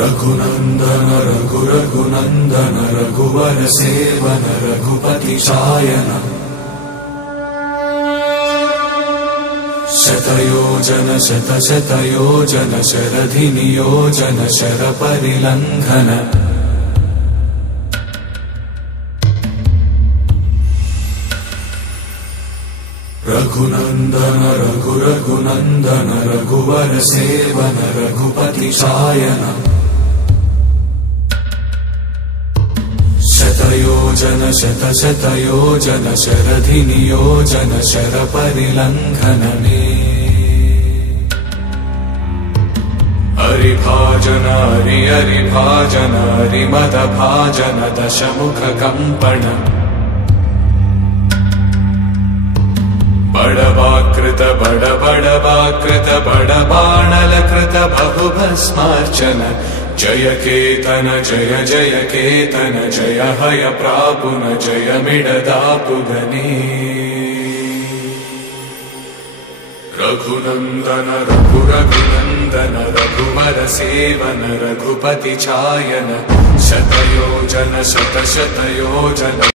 रघुनंदन रघुनंदन रघुवर सेवन रघुपति शायन शतयोजन शतशतयोजन शरधि नियोजन शर परिलंघन रघुनंदन रघुनंदन रघुवर सेवन रघुपति शायन शतयोजन शतशतयोजन शरधि नियोजन शर परिलंघन हरिभाजन हरिभाजन हरिमद भाजन दशमुख कंपन बड़वाकृत बड़बाणलकृत बहुभस्मार्चन जय केतन जय जय केतन जय हय प्रापुन जय मिडदापुगने रघुनंदन रघुनंदन रघुवर सेवन रघुपति चायन शतयोजन शतशतयोजन